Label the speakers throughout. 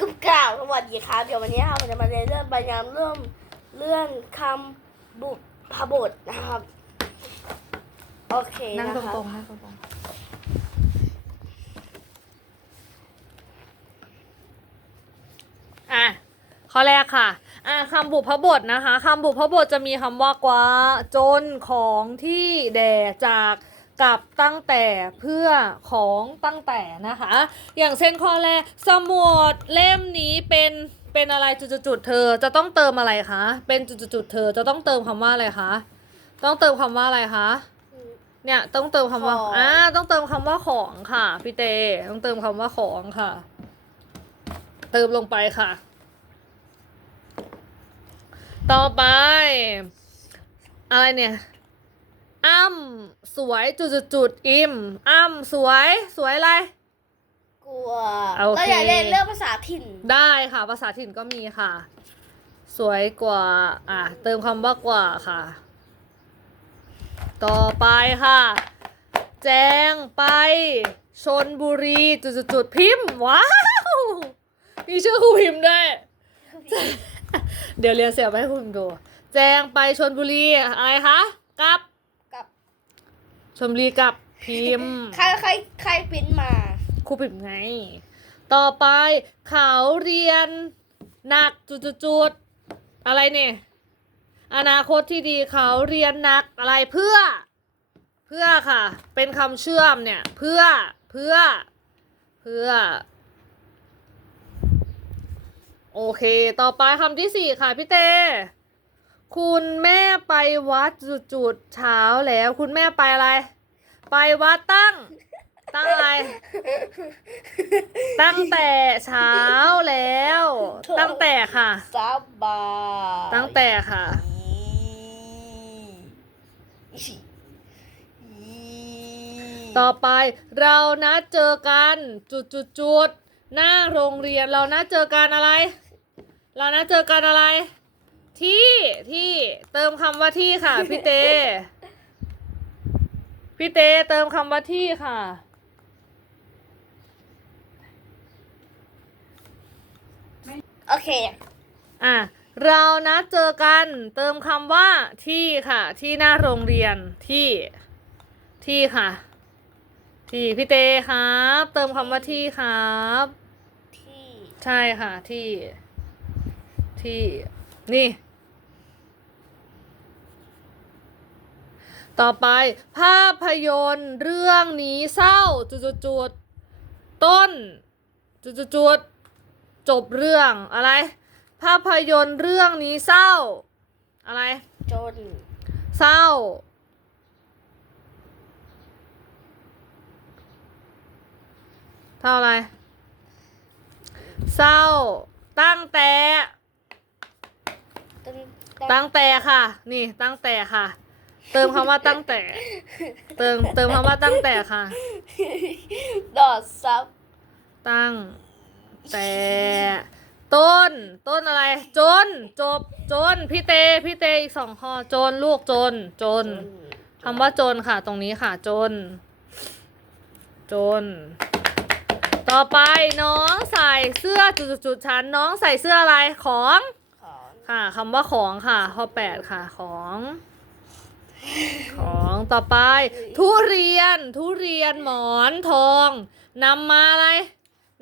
Speaker 1: กุ๊บกล่าวสวัสดีครับเดี๋ยววันนี้เราจะมาเรียนเรื่องบรรยายเรื่องเรื่องคำบุพบทนะครับ โอเค
Speaker 2: นั่ง
Speaker 1: นะ
Speaker 2: ต
Speaker 1: ครับ
Speaker 2: รงๆนั่งตรงๆอะข้อแรกค่ะ อะคำบุพบทนะคะคำบุพบทจะมีคำว่ากว่าจนของที่แด่จาก กับตั้งแต่เพื่อของตั้งแต่นะคะ อย่างเช่นข้อแรกสมุดเล่มนี้เป็นเป็นอะไรจุดๆๆเธอจะต้องเติมอะไรคะเป็นจุดๆๆเธอจะต้องเติมคำว่าอะไรคะต้องเติมคำว่าอะไรคะเนี่ยต้องเติมคำว่า
Speaker 1: ของ
Speaker 2: อ่าต้องเติมคำว่าของค่ะพี่เตต้องเติมคำว่าของค่ะ เติมลงไปค่ะ ต่อไป อะไรเนี่ย อ้ำสวยจุดจุดจุดๆๆอิ่มอ้ำสวยสวยอะไร
Speaker 1: กลัว
Speaker 2: โอเค
Speaker 1: เราอยากเรียนเรื่องภาษาถิ่น
Speaker 2: ได้ค่ะภาษาถิ่นก็มีค่ะ สวยกว่า อะ เติมคำว่ากว่าค่ะ ต่อไปค่ะ แจ้งไป ชนบุรีจุดจุดๆๆพิมพ์ว้าวมีชื่อครูพิมพ์ด้วย เดี๋ยวเรียนเสียงไปให้ครูพิมพ์ดู แจ้งไปชนบุรีอะไรคะกับ
Speaker 1: กับ
Speaker 2: ชนบุรีกับพิมพ์
Speaker 1: ใครใครใครปริ้นมา
Speaker 2: ครูปิ่มไง ต่อไปเขาเรียนหนักจุดๆๆอะไรเนี่ย อนาคตที่ดีเขาเรียนหนักอะไรเพื่อ เพื่อค่ะ เป็นคำเชื่อมเนี่ย เพื่อเพื่อ เพื่อ โอเค ต่อไปคำที่สี่ค่ะพี่เต คุณแม่ไปวัดจุดๆเช้าแล้ว คุณแม่ไปอะไร ไปวัดตั้ง ตั้งอะไร ตั้งแต่เช้าแล้ว ตั้งแต่ค่ะ
Speaker 1: สบาย
Speaker 2: ตั้งแต่ค่ะ ต่อไปเรานัดเจอกันจุดจุดจุดๆหน้าโรงเรียนเรานัดเจอกันอะไร เรานัดเจอกันอะไร ที่ที่เติมคำว่าที่ค่ะ พี่เต พี่เตเติมคำว่าที่ค่ะ
Speaker 1: โอเค
Speaker 2: อะ เรานัดเจอกันเติมคำว่าที่ค่ะ ที่หน้าโรงเรียนที่ที่ค่ะ ที่พี่เตครับ เติมคำว่าที่ครับ
Speaker 1: ที่
Speaker 2: ใช่ค่ะที่ ที่นี่ ต่อไปภาพยนตร์เรื่องนี้เศร้าจุดจุดจุดๆต้นจุดจุดจุดๆจบเรื่องอะไร ภาพยนตร์เรื่องนี้เศร้า อะไร
Speaker 1: จน
Speaker 2: เศร้า เท่าอะไรเศร้า ตั้งแต่
Speaker 1: ตั้ง
Speaker 2: ตั้งแต่ค่ะ นี่ตั้งแต่ค่ะ เติมคำว่าตั้งแต่ เติมเติมคำว่าตั้งแต่ค่ะ
Speaker 1: ดอดซับ
Speaker 2: ตั้ง แต่ ต้น ต้นอะไร จน จบ จน พี่เต พี่เตอีกสองข้อจนลูกจน จนคำว่าจนค่ะ ตรงนี้ค่ะ จน จน ต่อไปน้องใส่เสื้อจุดๆๆชั้นน้องใส่เสื้ออะไรของ
Speaker 1: ของ
Speaker 2: ค่ะคำว่าของค่ะ ข้อแปดค่ะ ของ ของต่อไป ทุเรียนทุเรียนหมอนทองนำมาอะไร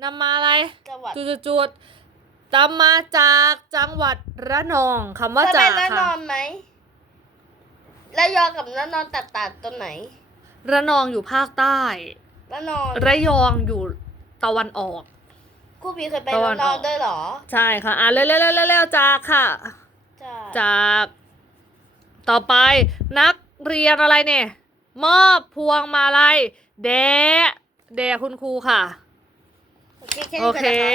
Speaker 2: นำมาอะไร
Speaker 1: จังหวัด
Speaker 2: จุดจุดๆจำมาจากจังหวัดระนองคำว่า
Speaker 1: เคย
Speaker 2: จา
Speaker 1: ไป
Speaker 2: ก
Speaker 1: ระน
Speaker 2: ค่ะ
Speaker 1: อนไหมระยองกับระนอนตัดตัดตรงไหน
Speaker 2: ระนองอยู่ภาคใต้
Speaker 1: ระนอน
Speaker 2: ระยองอยู่ตะวันออก
Speaker 1: ครูพีเคยไป
Speaker 2: ตะวั
Speaker 1: ระ
Speaker 2: น
Speaker 1: น
Speaker 2: อ
Speaker 1: อ
Speaker 2: อนก
Speaker 1: ด้วยเหรอ
Speaker 2: ใช่ค่ะอะเร็วๆๆๆๆจากค่ะ
Speaker 1: จ้า
Speaker 2: จาก ต่อไปนักเรียนอะไรเนี่ยมอบพวงมาลัยแด่แด่คุณครูค่ะ
Speaker 1: โอเคแค่
Speaker 2: โอ
Speaker 1: นี้ก่อน
Speaker 2: เค
Speaker 1: นะคะ